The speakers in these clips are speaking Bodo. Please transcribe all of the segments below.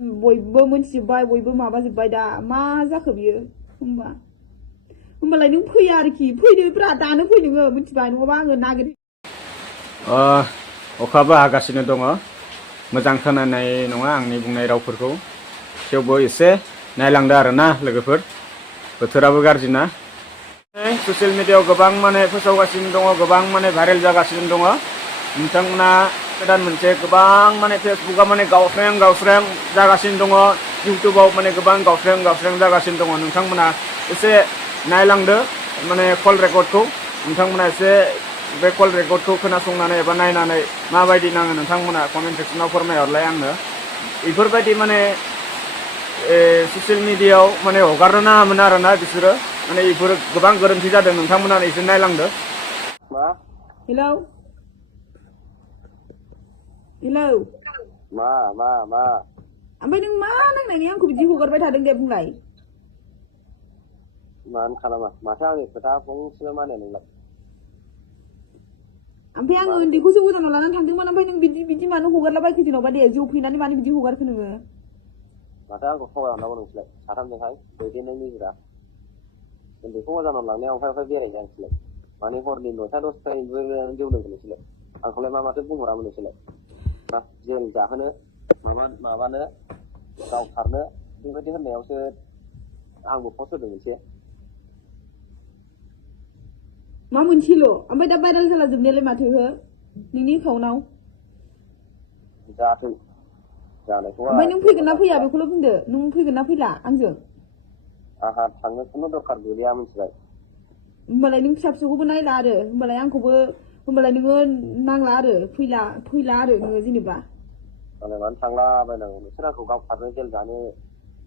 बयबो मोनथिजोब्बाय बयबो माबाजोब्बाय दा मा जाखो बियो होमबालाय नों फैया आरोखि फैदोब्रा दानो फै नोङो मिथिबाय नङाबा आङो नागिर अखाबो हागासिनो दङ मोजां खोनानाय नङा आंनि बुंनाय रावफोरखौ थेवबो एसे नायलांदो आरोना लोगोफोर बोथोराबो गाज्रि ना ससियेल मिडियायाव गोबां माने फोसावगासिनो दङ गोबां माने भाइरेल जागासिनो दङ नोंथांमोना गोदान मोनसे गोबां माने फेसबुकआव माने गावस्रें जागासिनो दङ इउटुबाव माने गोबां गावस्रें जागासिनो दङ नोंथांमोना एसे नायलांदो माने कल रेकर्डखौ नोंथांमोना एसे बे कल रेकर्डखौ खोनासंनानै एबा नायनानै माबायदि नाङो नोंथांमोना कमेन्ट सेक्सनाव फोरमायहरलाय आंनो बेफोरबायदि माने ससियेल मिडियायाव माने हगारनो नाङामोन आरोना बिसोरो माने बेफोर गोबां गोरोन्थि जादों नोंथांमोना एसे नायलांदो हेलौ मा ओमफ्राय नों मा नांनायनि आंखौ बिदि हगारबाय थादों दे बुंलाय मानो खालामा माथो आंनि खोथा फंसेबो माने नोंलाय ओमफ्राय आङो उन्दैखौसो गोजानाव लानानै थांदोंमोन ओमफ्राय नों बिदि मानो हगारलाबायखो जेन'बा दे जौ फैनानै मानो बिदि हगारखो नोङो माथो आंखौ थगायहरनांगौ नोंसोरलाय साथामजोंहाय दैदेननाय निजिरा उन्दैखौ गोजानाव लांनायाव ओमफ्राय बेरायनो नोंसोरलाय माने हरनि 9टा 10टानिबो जौ लोंगो नोंसोरलाय आंखौलाय माथो बुंहरामोन नोंसोरलाय जेल जाहोनो माबानो गावथारनो बेबायदि होननायावसो आंबो पस्ट होदों मोनसे मा मोनसेल' ओमफ्राय दा भाइरेल जाला जोबनायालाय माथो हो नोंनि एकाउन्टआव जाथों जानायखौ ओमफ्राय नों फैगोन ना फैया बेखौल' बुंदो नों फैगोन ना फैला आंजों आंहा थांनो खुनु दरखार गैलिया मिथिबाय होमबालाय नों फिसा फिसौखौबो नायला आरो होमबालाय आंखौबो होमबालाय नोङो नांला आरो फैला आरो नोङो जेनेबा मानो थांलाबायनांगौ नोंसोर आंखौ गावथारनो जेल जानो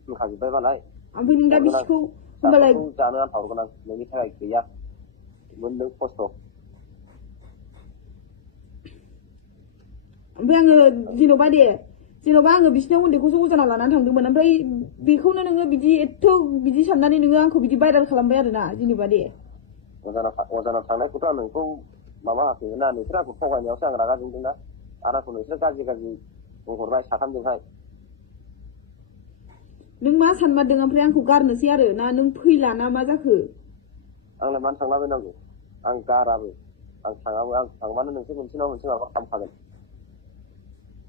होनखाजोब्बाय मालाय ओमफ्राय नों दा बिसिखौ होमबालाय जानो आन्था हरगोन आं नोंनि थाखाय गैया मोनदों खस्थ' ओमफ्राय आङो जेन'बा आङो बिसिनाव उन्दैखौसो अजानाव लानानै थांदोंमोन ओमफ्राय बेखौनो नोङो बिदि साननानै नोङो आंखौ बिदि भाइरेल खालामबाय आरोना जेनेबा दे अजानाव थांनायखौथ' आं नोंखौ माबा होआखैमोन ना नोंसोर आंखौ थगायनायावसो आं रागा जोंदोंना आरो आंखौ नोंसोर गाज्रि बुंहरबाय साथामजोंहाय नों मा सानमारदों ओमफ्राय आंखौ गारनोसै आरो ना नों फैला ना मा जाखो आंलाय मानो थांलाबायनांगौ आं गाराबो आं थाङाबो आं थांबानो नोंसोर मोनसे नङा मोनसे माबा खालामखागोन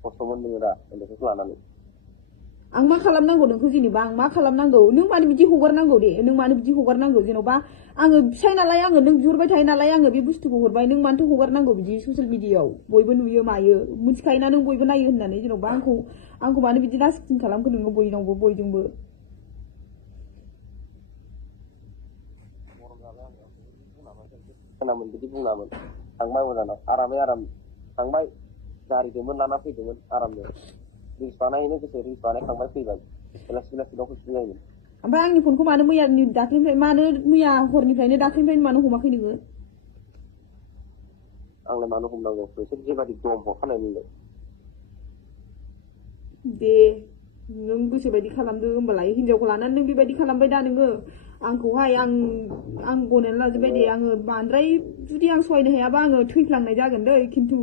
खस्थ' मोनदों दा उन्दैफोरखौ लानानै आं मा खालामनांगौ नोंखौ जेनेबा आं मा खालामनांगौ नों मानो बिदि हगारनांगौ दे नों मानो बिदि हगारनांगौ जेन'बा आङो फिसाय नालाय आङो नों बिहरबाय थायो नालाय आङो बे बुस्थुखौ हरबाय नों मानोथो हगारनांगौ बिदि ससियेल मिडियायाव बयबो नुयो मायो मिथिखायोना नों बयबो नायो होननानै जेन'बा आंखौ मानो बिदि लास्टिं खालामखो नोङो बयजोंबो खोनामोन बिदि बुङामोन थांबाय अजानाव आराम थांबाय गारिजोंमोन लाना फैदोंमोन आरामनो रिल्स बानायहैनो गोसो रिल्स बानायखांबाय फैबाय बेलासिनाव फैफिनलायोमोन ओमफ्राय आंनि फनखौ मानो मैया हरनिफ्रायनो दाख्लैनिफ्रायनो मानो हमाखै नोङो आंलाय मानो हमनांगौ नोंसोर जेबादि दम हरखानाय नोंलाय दे नों गोसोबायदि खालामदो होमबालाय हिनजावखौ लानानै नों बेबायदि खालामबाय दा नोङो आंखौहाय आं गनायनानै लाजोबबाय दे आङो बांद्राय जुदि आं सहायनो हायाबा आङो थैफ्लांनाय जागोन दै खिन्थु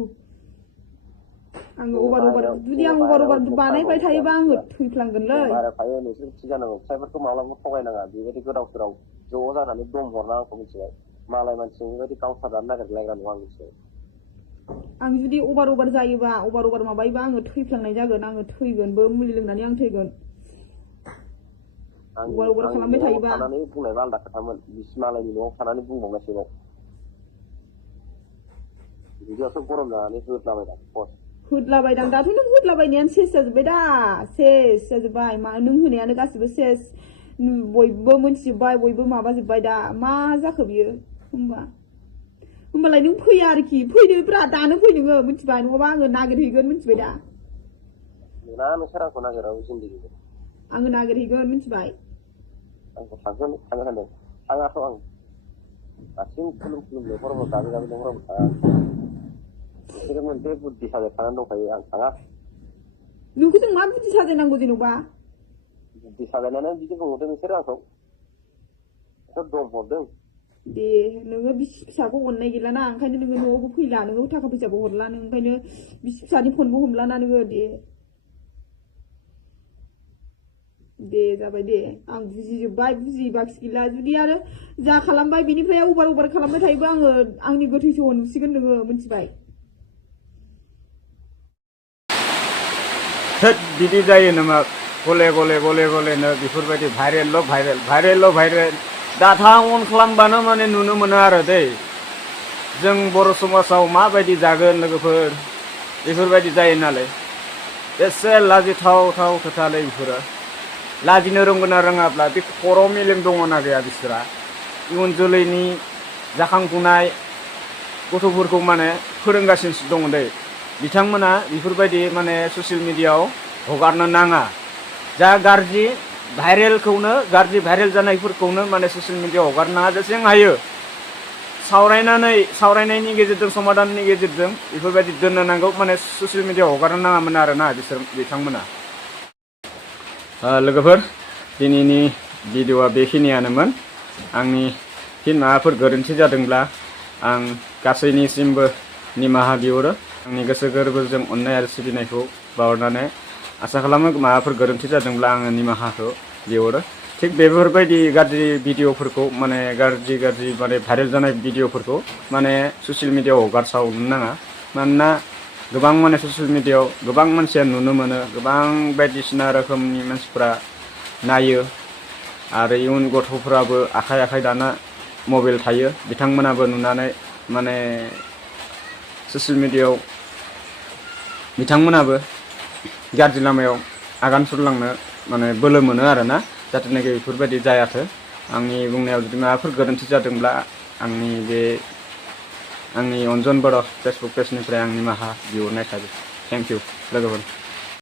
आङो अभार जुदि आं अभार बानायबाय थायोबा आङो थैफ्लांगोनलै थायो नोंसोर थि जानांगौ फिसायफोरखौ माब्लाबा थगायनाङा बेबायदि गोदाव सोराव ज' जानानै दम हरना आंखौ मिथिबाय मालाय मानसिजों बेबायदि गावथारनानै नागिरलायग्रा नङा आं मिथिबाय आं जुदि अभार जायोबा अभार माबायोबा आङो थैफ्लांनाय जागोन आङो थैगोनबो मुलि लोंनानै आं थैगोन अभार खालामबाय थायोबा थानानै बुंनायबा आलदा खोथामोन बिसि मालायनि न'आव थानानै बुंबावनायसोबाव बिदियावसो गरम जानानै होदलाबायदां दाथ' नों होदलाबायनायानो सेस जाजोब्बाय दा सेस जाजोब्बाय मा नों होनायानो गासिबो सेस बयबो मोनथिजोब्बाय बयबो माबाजोब्बाय दा मा जाखो बियो होमबालाय नों फैया आरोखि फैदोब्रा दानो फै नोङो मिथिबाय नङाबा आङो नागिरहैगोन मिथिबाय दा नोंसोर आंखौ नागिराबो जिन्दगि आङो नागिरहैगोन मिथिबाय आंखौ थांनो होनदों थाङाथ' आं दासिम खुलुम लेंहरबो गाबै लेंहरबो थाङा बिसोरो मोनसे बुद्धि साजाय थानानै दंखायो आं थाङा नोंखौ जों मा बुद्धि साजायनांगौ जेन'बा बुद्धि साजायनानै बिदि बुंहरदों नोंसोरो आंखौ दम हरदों दे नोङो बिसि फिसाखौ अननाय गैलाना ओंखायनो नोङो न'आवबो फैला नोङो थाखा फैसाबो हरला नों ओंखायनो बिसि फिसानि फनबो हमलाना नोङो दे दे जाबाय दे आं बुजिजोब्बाय बुजिबाखि गैला जुदि आरो जा खालामबाय बिनिफ्राय अभार खालामबाय थायोबा आङो आंनि गोथै सह नुसिगोन नोङो मिथिबाय थोद बिदि जायो नामा गले गलेनो बेफोरबायदि भाइरेल डाटा अन खालामबानो माने नुनो मोनो आरो दै जों बर' समाजाव माबायदि जागोन लोगोफोर बेफोरबायदि जायो नालाय एसे लाजिथाव खोथालै बेफोरो लाजिनो रोंगोन ना रोङाब्ला बे खर' मेलेम दङना गैया बिसोरा इयुन जोलैनि जाखांफुनाय गथ'फोरखौ माने फोरोंगासिनो दङ दै बिथांमोना बेफोरबायदि माने ससियेल मिडियायाव हगारनो नाङा जा गाज्रि भाइरेल जानायफोरखौनो माने ससियेल मिडियायाव हगारनो नाङा जेसेबां हायो सावरायनायनि गेजेरजों समाधाननि गेजेरजों बेफोरबायदि दोननो नांगौ माने ससियेल मिडियायाव हगारनो नाङामोन आरोना बिथांमोना लोगोफोर दिनैनि भिडिअ'आ बेखिनियानोमोन आंनि फिन माबाफोर गोरोन्थि जादोंब्ला आं गासैनिसिमबो निमाहा बिहरो आंनि गोसो गोरबोजों अननाय आरो सिबिनायखौ बावहरनानै आसा खालामो माबाफोर गोरोन्थि जादोंब्ला आङो निमाहाखौ बिहरो थिग बेफोरबायदि गाज्रि भिडिअ'फोरखौ माने गाज्रि माने भाइरेल जानाय भिडिअ'फोरखौ माने ससियेल मिडियायाव हगारसावनो नाङा मानोना गोबां माने ससियेल मिडियायाव गोबां मानसिया नुनो मोनो गोबां बायदिसिना रोखोमनि मानसिफ्रा नायो आरो इयुन गथ'फोराबो आखाइ दाना मबाइल थायो बिथांमोनाबो नुनानै माने ससियेल मिडियायाव बिथांमोनाबो गाज्रि लामायाव आगान सुरलांनो माने बोलो मोनो आरोना जाहाथे बेफोरबायदि जायाथों आंनि बुंनायाव जुदि माबाफोर गोरोन्थि जादोंब्ला आंनि अनजन बर' फेसबुक पेजनिफ्राय आं निमाहा बिहरनाय थाबाय थेंक इउ लोगोफोर